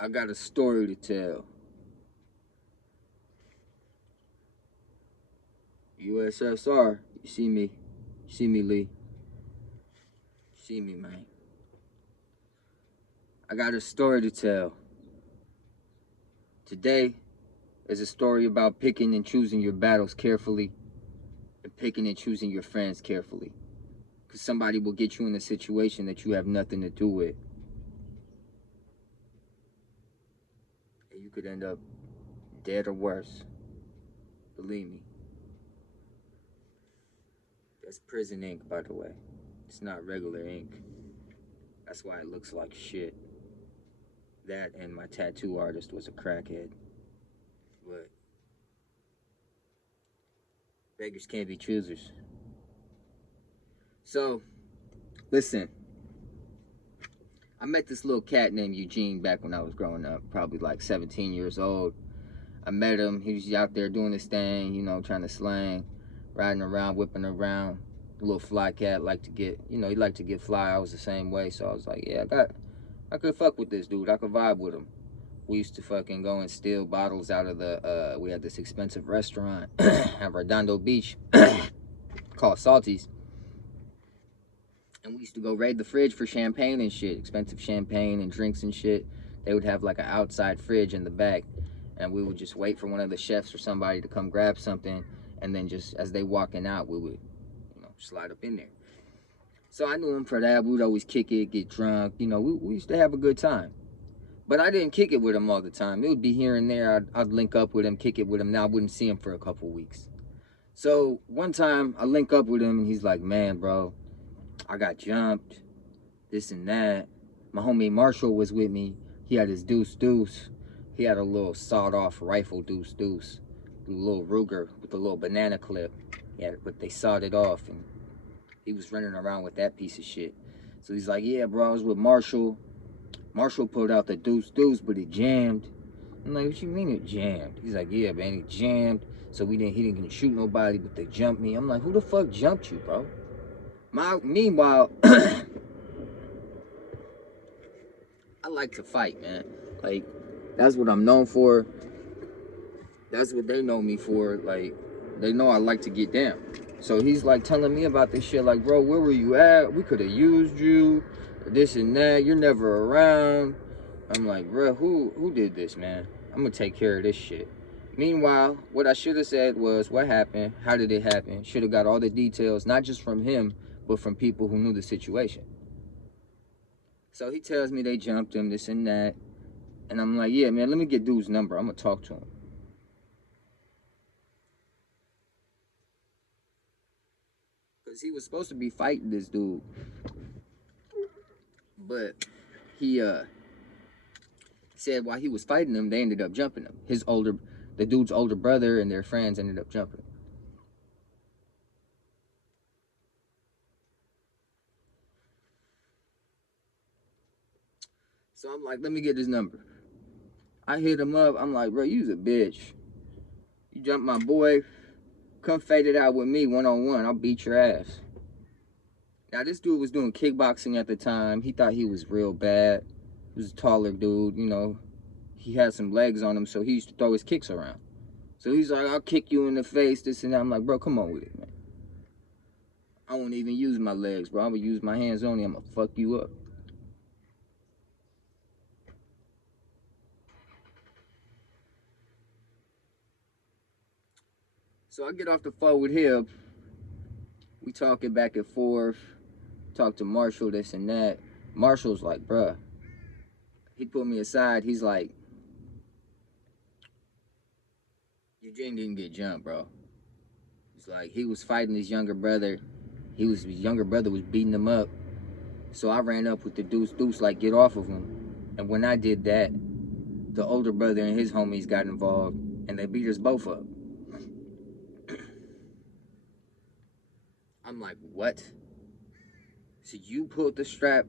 I got a story to tell. USSR, you see me? You see me, Lee? You see me, man? I got a story to tell. Today is a story about picking and choosing your battles carefully and picking and choosing your friends carefully. Because somebody will get you in a situation that you have nothing to do with. And you could end up dead or worse. Believe me. That's prison ink, by the way. It's not regular ink. That's why it looks like shit. That and my tattoo artist was a crackhead. But beggars can't be choosers. So, listen. I met this little cat named Eugene back when I was growing up, probably like 17 years old. I met him. He was out there doing his thing, trying to slang, riding around, whipping around. The little fly cat liked to get, he liked to get fly. I was the same way, so I was like, yeah, I could fuck with this dude. I could vibe with him. We used to fucking go and steal bottles out of we had this expensive restaurant at Redondo Beach called Salty's. And we used to go raid the fridge for champagne and shit, expensive champagne and drinks and shit. They would have like an outside fridge in the back, and we would just wait for one of the chefs or somebody to come grab something, and then just as they walking out, we would, slide up in there. So I knew him for that. We would always kick it, get drunk. We used to have a good time. But I didn't kick it with him all the time. It would be here and there. I'd link up with him, kick it with him. Now I wouldn't see him for a couple weeks. So one time I link up with him, and he's like, man, bro, I got jumped, this and that. My homie Marshall was with me. He had his deuce deuce. He had a little sawed-off rifle deuce deuce, a little Ruger with a little banana clip. Yeah, but they sawed it off, and he was running around with that piece of shit. So he's like, yeah, bro, I was with Marshall. Marshall pulled out the deuce deuce, but it jammed. I'm like, what you mean it jammed? He's like, yeah, man, it jammed. So he didn't shoot nobody, but they jumped me. I'm like, who the fuck jumped you, bro? Meanwhile, I like to fight, man. Like, that's what I'm known for. That's what they know me for. Like, they know I like to get down. So he's like telling me about this shit. Like, bro, where were you at? We could have used you. This and that. You're never around. I'm like, bro, who did this, man? I'm gonna take care of this shit. Meanwhile, what I should have said was, what happened? How did it happen? Should have got all the details, not just from him, but from people who knew the situation. So he tells me they jumped him, this and that. And I'm like, yeah, man, let me get dude's number. I'm gonna talk to him. Because he was supposed to be fighting this dude. But he said while he was fighting him, they ended up jumping him. The dude's older brother and their friends ended up jumping him. So I'm like, let me get his number. I hit him up. I'm like, bro, you's a bitch. You jumped my boy. Come fade it out with me one-on-one. I'll beat your ass. Now, this dude was doing kickboxing at the time. He thought he was real bad. He was a taller dude, He had some legs on him, so he used to throw his kicks around. So he's like, I'll kick you in the face, this and that. I'm like, bro, come on with it, man. I won't even use my legs, bro. I'm going to use my hands only. I'm going to fuck you up. So I get off the phone with him. We talking back and forth. Talk to Marshall, this and that. Marshall's like, bruh. He put me aside. He's like, Eugene didn't get jumped, bro. He's like, he was fighting his younger brother. His younger brother was beating him up. So I ran up with the deuce, like, get off of him. And when I did that, the older brother and his homies got involved, and they beat us both up. I'm like, what? So you pulled the strap,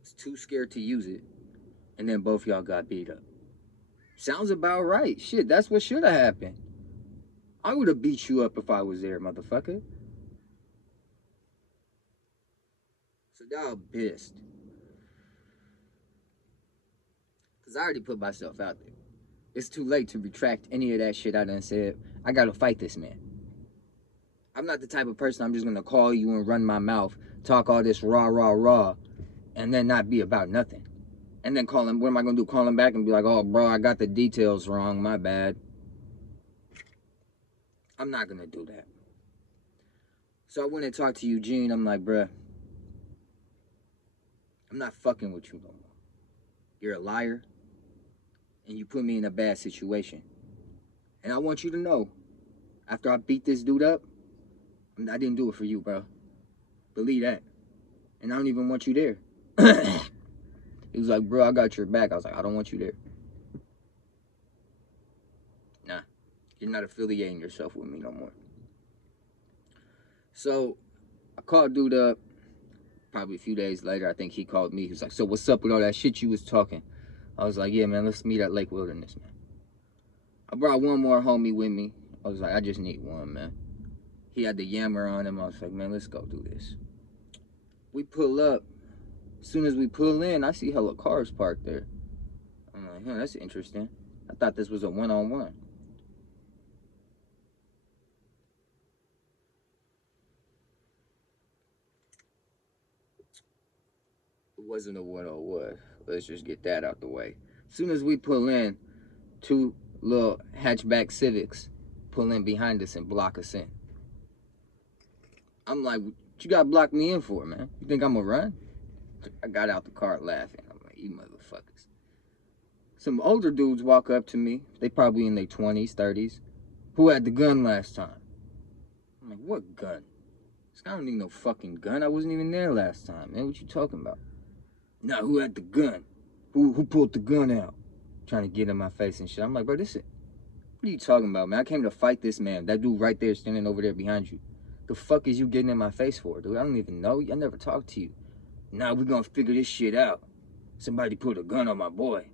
was too scared to use it, and then both y'all got beat up. Sounds about right. Shit, that's what should have happened. I would have beat you up if I was there, motherfucker. So y'all pissed. Because I already put myself out there. It's too late to retract any of that shit I done said. I gotta fight this man. I'm not the type of person I'm just gonna call you and run my mouth, talk all this rah, rah, rah, and then not be about nothing. And then call him, what am I gonna do? Call him back and be like, oh, bro, I got the details wrong, my bad. I'm not gonna do that. So I went and talked to Eugene. I'm like, bruh, I'm not fucking with you no more. You're a liar, and you put me in a bad situation. And I want you to know, after I beat this dude up, I didn't do it for you, bro. Believe that. And I don't even want you there. He was like, bro, I got your back. I was like, I don't want you there. Nah, you're not affiliating yourself with me no more. So I called dude up. Probably a few days later, I think he called me. He was like, so what's up with all that shit you was talking? I was like, yeah, man, let's meet at Lake Wilderness, man. I brought one more homie with me. I was like, I just need one, man. He had the Yammer on him. I was like, man, let's go do this. We pull up. As soon as we pull in, I see hella cars parked there. I'm like, huh, that's interesting. I thought this was a one-on-one. It wasn't a one-on-one. Let's just get that out the way. As soon as we pull in, two little hatchback Civics pull in behind us and block us in. I'm like, what you got blocked me in for, man? You think I'm gonna run? I got out the car laughing. I'm like, you motherfuckers. Some older dudes walk up to me. They probably in their 20s, 30s. Who had the gun last time? I'm like, what gun? This guy don't need no fucking gun. I wasn't even there last time, man. What you talking about? Nah, who had the gun? Who pulled the gun out? Trying to get in my face and shit. I'm like, bro, what are you talking about, man? I came to fight this man. That dude right there standing over there behind you. The fuck is you getting in my face for, dude? I don't even know you. I never talked to you. Nah, we gonna figure this shit out. Somebody put a gun on my boy.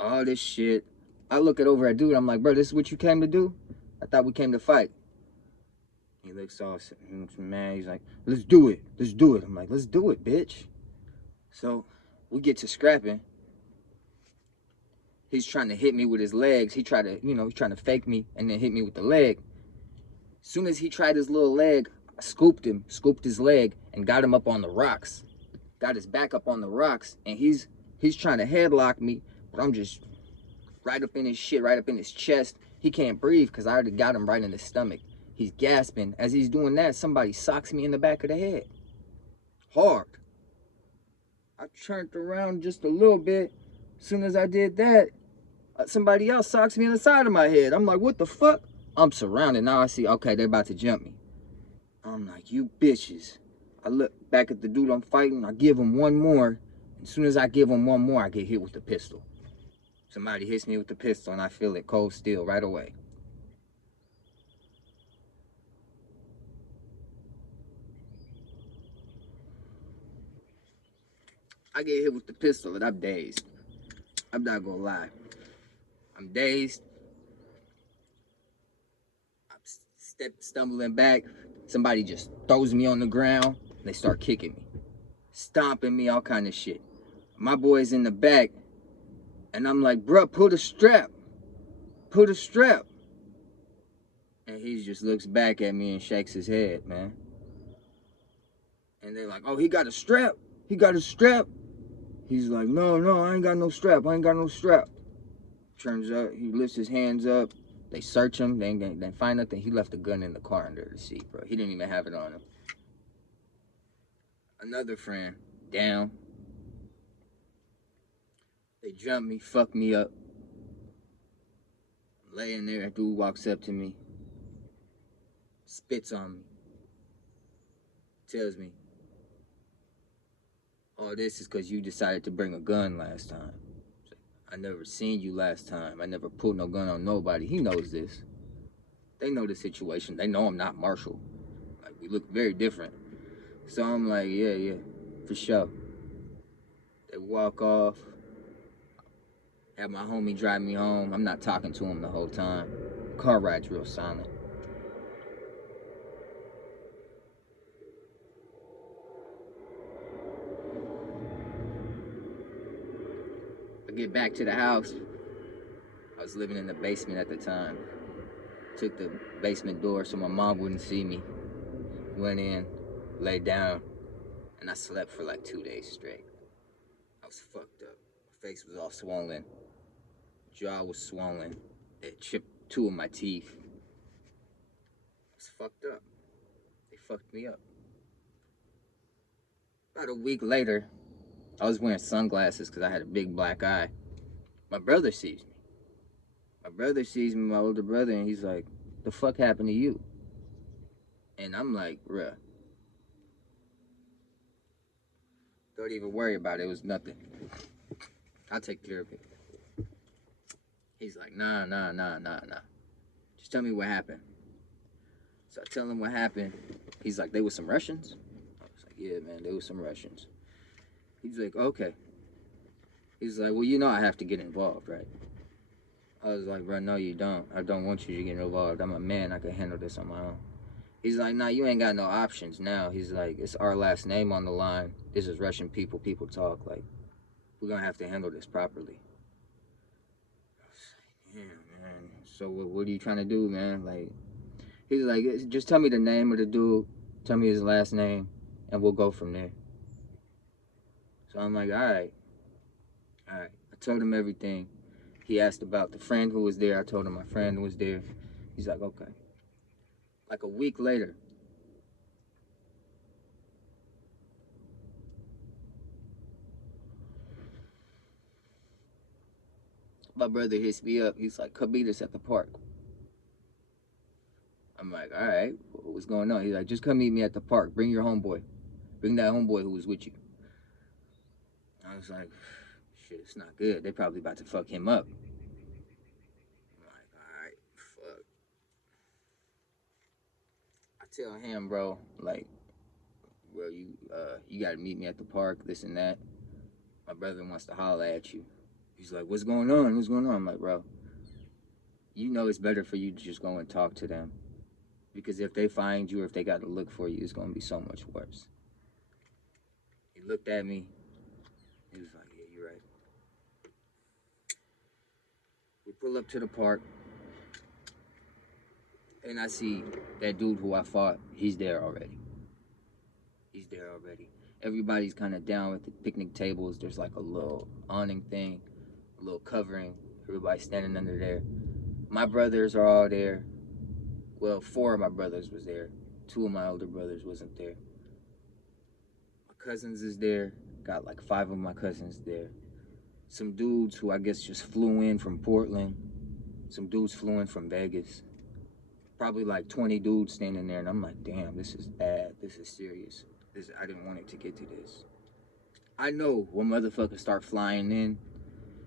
All this shit. I look it over at dude. I'm like, bro, this is what you came to do? I thought we came to fight. He looks all mad. He's like, let's do it. Let's do it. I'm like, let's do it, bitch. So we get to scrapping. He's trying to hit me with his legs. He's trying to fake me and then hit me with the leg. As soon as he tried his little leg, I scooped his leg, and got him up on the rocks. Got his back up on the rocks, and he's trying to headlock me, but I'm just right up in his shit, right up in his chest. He can't breathe because I already got him right in his stomach. He's gasping. As he's doing that, somebody socks me in the back of the head. Hard. I turned around just a little bit. As soon as I did that, somebody else socks me in the side of my head. I'm like, what the fuck? I'm surrounded. Now I see, okay, they're about to jump me. I'm like, you bitches. I look back at the dude I'm fighting. I give him one more. As soon as I give him one more, I get hit with the pistol. Somebody hits me with the pistol, and I feel it cold steel right away. I get hit with the pistol, and I'm dazed. I'm not gonna lie. I'm dazed. I'm stumbling back. Somebody just throws me on the ground. And they start kicking me, stomping me, all kind of shit. My boy's in the back, and I'm like, bruh, pull the strap. Pull the strap. And he just looks back at me and shakes his head, man. And they're like, oh, he got a strap? He got a strap? He's like, no, I ain't got no strap. I ain't got no strap. Turns out he lifts his hands up. They search him. They find nothing. He left the gun in the car under the seat, bro. He didn't even have it on him. Another friend, down. They jump me, fuck me up. I'm laying there. A dude walks up to me, spits on me, tells me, oh, this is because you decided to bring a gun last time. I never seen you last time. I never pulled no gun on nobody. He knows this. They know the situation. They know I'm not Marshall. Like, we look very different. So I'm like, yeah, for sure. They walk off. Have my homie drive me home. I'm not talking to him the whole time. Car ride's real silent. I get back to the house. I was living in the basement at the time. Took the basement door so my mom wouldn't see me. Went in, laid down, and I slept for like 2 days straight. I was fucked up. My face was all swollen. Jaw was swollen. It chipped 2 of my teeth. I was fucked up. They fucked me up. About a week later, I was wearing sunglasses because I had a big black eye. My brother sees me. My older brother, and he's like, the fuck happened to you? And I'm like, bruh, don't even worry about it. It was nothing. I'll take care of it. He's like, nah. Just tell me what happened. So I tell him what happened. He's like, they were some Russians? I was like, yeah, man, they were some Russians. He's like, okay. He's like, well, you know I have to get involved, right? I was like, bro, no, you don't. I don't want you to get involved. I'm a man. I can handle this on my own. He's like, nah, you ain't got no options now. He's like, it's our last name on the line. This is Russian people. People talk. Like, we're going to have to handle this properly. I was like, yeah, man. So what are you trying to do, man? Like, he's like, just tell me the name of the dude. Tell me his last name, and we'll go from there. So I'm like, all right. I told him everything. He asked about the friend who was there. I told him my friend was there. He's like, okay. Like a week later, my brother hits me up. He's like, come meet us at the park. I'm like, all right, what's going on? He's like, just come meet me at the park. Bring your homeboy. Bring that homeboy who was with you. I was like, shit, it's not good. They probably about to fuck him up. I'm like, all right, fuck. I tell him, bro, like, bro, you gotta meet me at the park, this and that. My brother wants to holler at you. He's like, what's going on? What's going on? I'm like, bro, you know it's better for you to just go and talk to them. Because if they find you or if they got to look for you, it's going to be so much worse. He looked at me. He was like, yeah, you're right. We pull up to the park. And I see that dude who I fought, he's there already. Everybody's kind of down at the picnic tables. There's like a little awning thing, a little covering. Everybody's standing under there. My brothers are all there. Well, 4 of my brothers was there. 2 of my older brothers wasn't there. My cousins is there. Got like 5 of my cousins there. Some dudes who I guess just flew in from Portland. Some dudes flew in from Vegas. Probably like 20 dudes standing there, and I'm like, damn, this is bad. This is serious. I didn't want it to get to this. I know when motherfuckers start flying in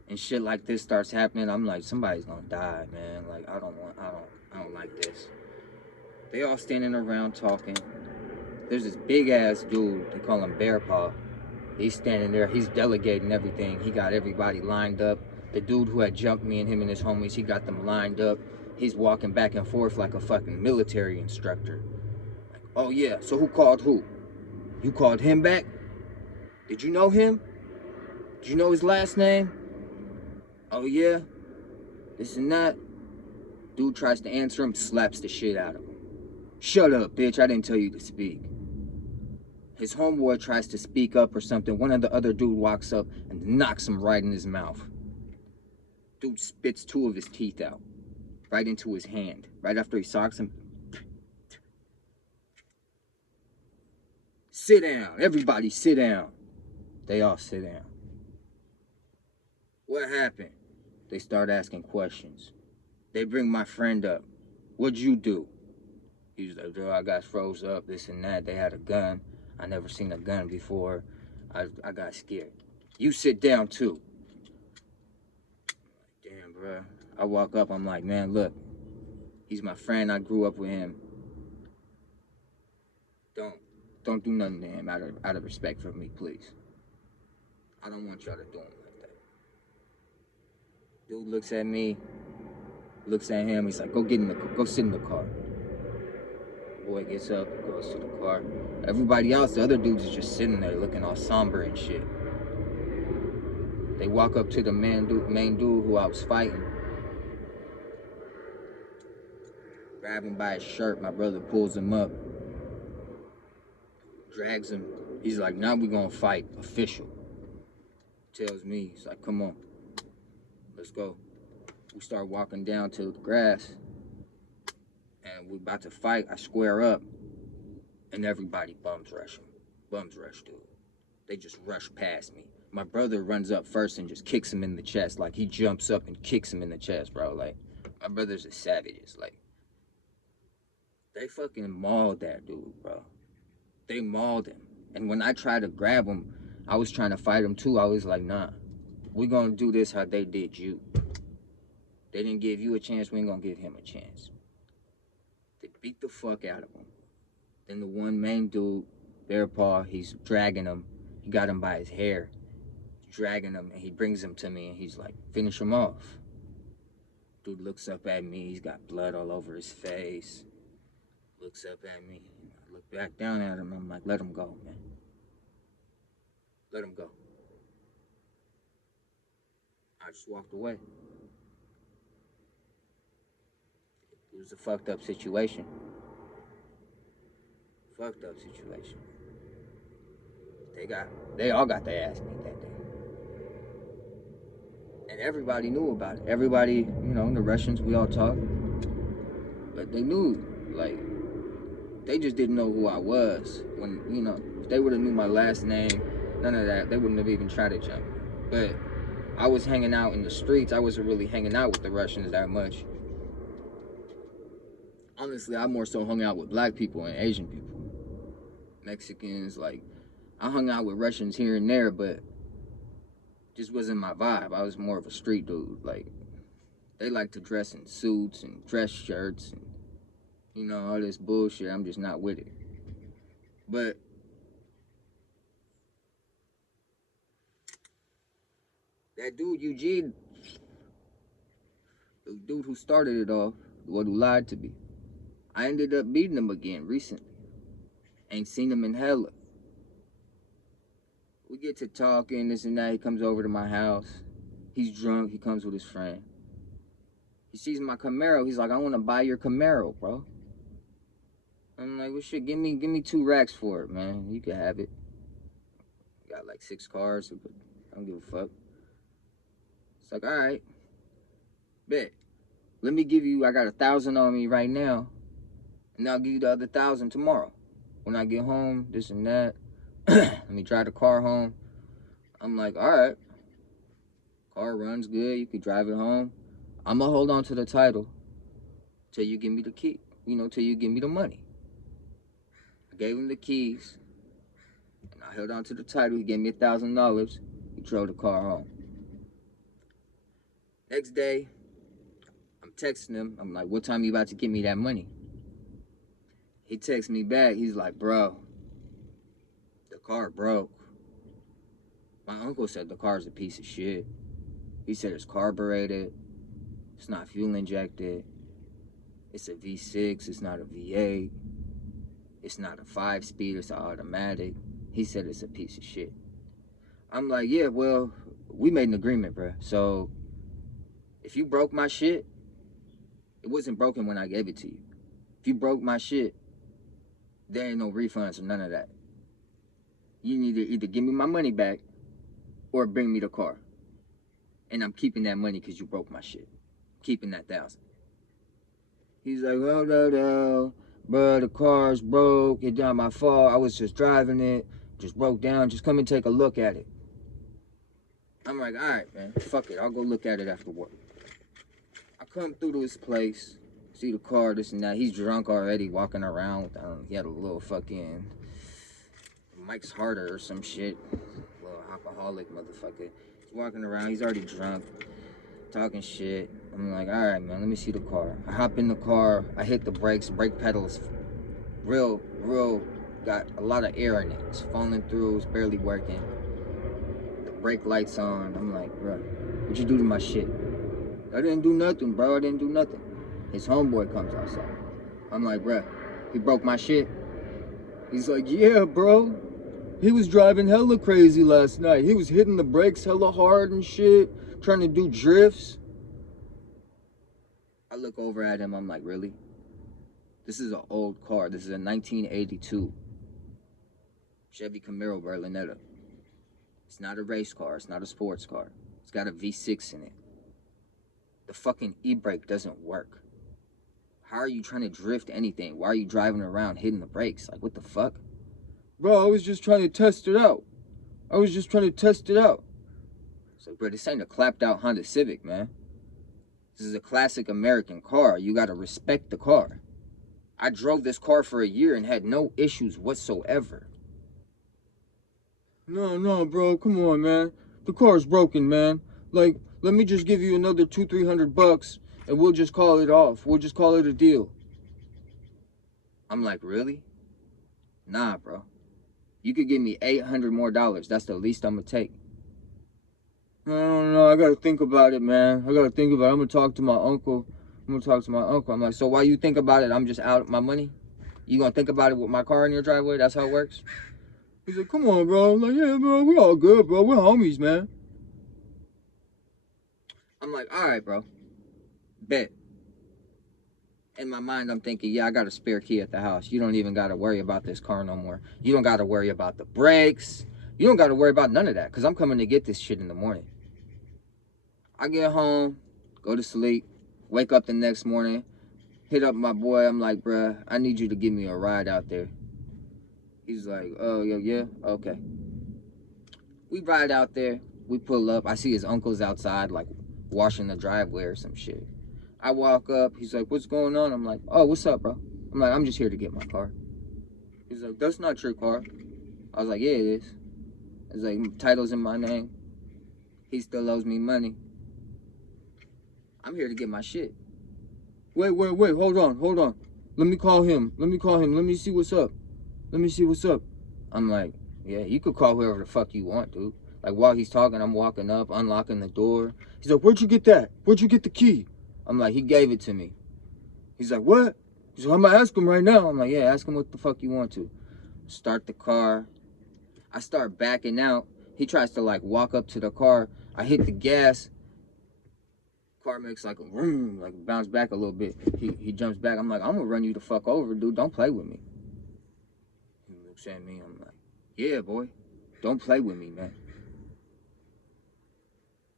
and shit like this starts happening, I'm like, somebody's gonna die, man. Like, I don't like this. They all standing around talking. There's this big ass dude, they call him Bear Paw. He's standing there, he's delegating everything. He got everybody lined up. The dude who had jumped me and him and his homies, he got them lined up. He's walking back and forth like a fucking military instructor. Like, oh yeah, so who called who? You called him back? Did you know him? Did you know his last name? Oh yeah? This and that. Dude tries to answer him, slaps the shit out of him. Shut up, bitch, I didn't tell you to speak. His homeboy tries to speak up or something. One of the other dude walks up and knocks him right in his mouth. Dude spits 2 of his teeth out. Right into his hand. Right after he socks him. Sit down. Everybody sit down. They all sit down. What happened? They start asking questions. They bring my friend up. What'd you do? He was like, bro, I got froze up, this and that. They had a gun. I never seen a gun before. I got scared. You sit down too. I'm like, damn, bro. I walk up, I'm like, man, look. He's my friend. I grew up with him. Don't do nothing to him out of respect for me, please. I don't want y'all to do him like that. Dude looks at me, looks at him. He's like, go sit in the car. Boy gets up, goes to the car. Everybody else, the other dudes is just sitting there looking all somber and shit. They walk up to the main dude who I was fighting. Grab him by his shirt. My brother pulls him up. Drags him. He's like, now we gonna fight. Official. Tells me, he's like, come on. Let's go. We start walking down to the grass. And we about to fight. I square up. And everybody bums rush him. Bums rush, dude. They just rush past me. My brother runs up first and just kicks him in the chest. Like, he jumps up and kicks him in the chest, bro. Like, my brothers are savages. Like, they fucking mauled that dude, bro. They mauled him. And when I tried to grab him, I was trying to fight him too. I was like, nah, we gonna do this how they did you. They didn't give you a chance, we ain't gonna give him a chance. They beat the fuck out of him. Then the one main dude, Bear Paw, he's dragging him. He got him by his hair. He's dragging him, and he brings him to me, and he's like, finish him off. Dude looks up at me. He's got blood all over his face. Looks up at me. I look back down at him. I'm like, let him go, man. Let him go. I just walked away. It was a fucked up situation. Fucked up situation. They all got their ass beat that day. And everybody knew about it. Everybody, you know, the Russians, we all talk. But they knew, like, they just didn't know who I was. When, you know, if they would have knew my last name, none of that, they wouldn't have even tried to jump me. But I was hanging out in the streets. I wasn't really hanging out with the Russians that much. Honestly, I more so hung out with black people and Asian people. Mexicans, like, I hung out with Russians here and there, but just wasn't my vibe. I was more of a street dude. Like, they like to dress in suits and dress shirts and, you know, all this bullshit. I'm just not with it. But that dude, Eugene, the dude who started it off, the one who lied to me, I ended up meeting him again recently. Ain't seen him in hella. We get to talking, this and that. He comes over to my house. He's drunk. He comes with his friend. He sees my Camaro. He's like, I want to buy your Camaro, bro. I'm like, well, shit, give me 2 racks for it, man. You can have it. Got like 6 cars, but I don't give a fuck. It's like, all right, bet. Let me give you, I got 1,000 on me right now, and I'll give you the other 1,000 tomorrow. When I get home, this and that. Let me drive the car home. I'm like, all right. Car runs good. You can drive it home. I'm going to hold on to the title till you give me the key. You know, till you give me the money. I gave him the keys. And I held on to the title. He gave me $1,000. He drove the car home. Next day, I'm texting him. I'm like, what time you about to give me that money? He texts me back. He's like, bro, the car broke. My uncle said the car's a piece of shit. He said it's carbureted. It's not fuel injected. It's a V6. It's not a V8. It's not a 5-speed. It's an automatic. He said it's a piece of shit. I'm like, yeah, well, we made an agreement, bro. So if you broke my shit, it wasn't broken when I gave it to you. If you broke my shit, there ain't no refunds or none of that. You need to either give me my money back or bring me the car. And I'm keeping that money because you broke my shit. Keeping that 1,000. He's like, oh, no, bro, the car's broke. It's not my fault. I was just driving it. Just broke down. Just come and take a look at it. I'm like, all right, man. Fuck it. I'll go look at it after work. I come through to his place. See the car, this and that. He's drunk already, walking around. He had a little fucking Mike's Harder or some shit. Little alcoholic motherfucker. He's walking around. He's already drunk, talking shit. I'm like, all right, man, let me see the car. I hop in the car. I hit the brakes. Brake pedals, real, got a lot of air in it. It's falling through. It's barely working. The brake lights on. I'm like, bro, what'd you do to my shit? I didn't do nothing, bro. I didn't do nothing. His homeboy comes outside. I'm like, bruh, he broke my shit. He's like, yeah, bro. He was driving hella crazy last night. He was hitting the brakes hella hard and shit, trying to do drifts. I look over at him, I'm like, really? This is an old car. This is a 1982 Chevy Camaro Berlinetta. It's not a race car. It's not a sports car. It's got a V6 in it. The fucking e-brake doesn't work. How are you trying to drift anything? Why are you driving around hitting the brakes? Like, what the fuck? Bro, I was just trying to test it out. So, bro, this ain't a clapped out Honda Civic, man. This is a classic American car. You gotta respect the car. I drove this car for a year and had no issues whatsoever. No, bro, come on, man. The car's broken, man. Like, let me just give you another $200-300 and we'll just call it off. We'll just call it a deal. I'm like, really? Nah, bro. You could give me $800 more. That's the least I'm gonna take. I don't know. I gotta think about it, man. I'm gonna talk to my uncle. I'm like, So while you think about it, I'm just out my money? You gonna think about it with my car in your driveway? That's how it works? he's like, come on, bro. I'm like, yeah, bro, we all good, bro. We're homies, man. I'm like, all right, bro. Bet. In my mind, I'm thinking, yeah, I got a spare key at the house. You don't even got to worry about this car no more. You don't got to worry about the brakes. You don't got to worry about none of that because I'm coming to get this shit in the morning. I get home, go to sleep, wake up the next morning, hit up my boy. I'm like, bruh, I need you to give me a ride out there. He's like, oh, yeah, okay. We ride out there. We pull up. I see his uncle's outside, like, washing the driveway or some shit. I walk up. He's like, what's going on? I'm like, oh, what's up, bro? I'm like, I'm just here to get my car. He's like, that's not your car. I was like, yeah, it is. It's like, title's in my name. He still owes me money. I'm here to get my shit. Wait, hold on. Let me call him. Let me see what's up. I'm like, yeah, you could call whoever the fuck you want, dude. Like, while he's talking, I'm walking up, unlocking the door. He's like, where'd you get that? Where'd you get the key? I'm like, he gave it to me. He's like, what? He's like, I'm gonna ask him right now. I'm like, yeah, ask him what the fuck you want to. Start the car. I start backing out. He tries to, like, walk up to the car. I hit the gas. Car makes like a vroom, like bounce back a little bit. He jumps back. I'm like, I'm gonna run you the fuck over, dude. Don't play with me. He looks at me. I'm like, yeah, boy. Don't play with me, man.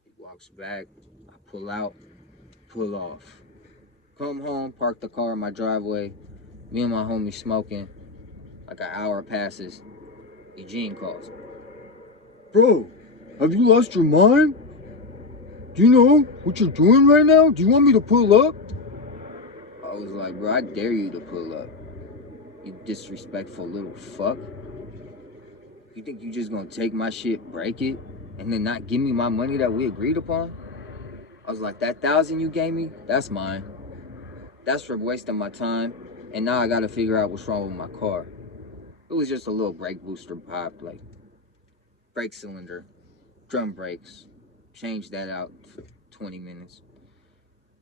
He walks back. I pull out, pull off. Come home, park the car in my driveway. Me and my homie smoking. Like an hour passes. Eugene calls. Bro, have you lost your mind? Do you know what you're doing right now? Do you want me to pull up? I was like, bro, I dare you to pull up. You disrespectful little fuck. You think you just gonna take my shit, break it, and then not give me my money that we agreed upon? I was like, that 1,000 you gave me, that's mine. That's for wasting my time, and now I gotta figure out what's wrong with my car. It was just a little brake booster pop, like brake cylinder, drum brakes. Changed that out for 20 minutes.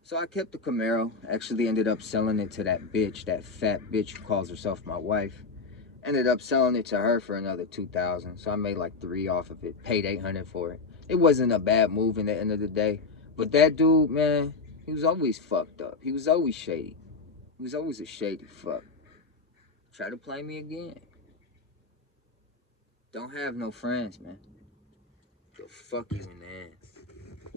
So I kept the Camaro, actually ended up selling it to that bitch, that fat bitch who calls herself my wife. Ended up selling it to her for another 2,000. So I made like 3 off of it, paid 800 for it. It wasn't a bad move in the end of the day. But that dude, man, he was always fucked up. He was always shady. He was always a shady fuck. Try to play me again. Don't have no friends, man. Go fuck you in the ass.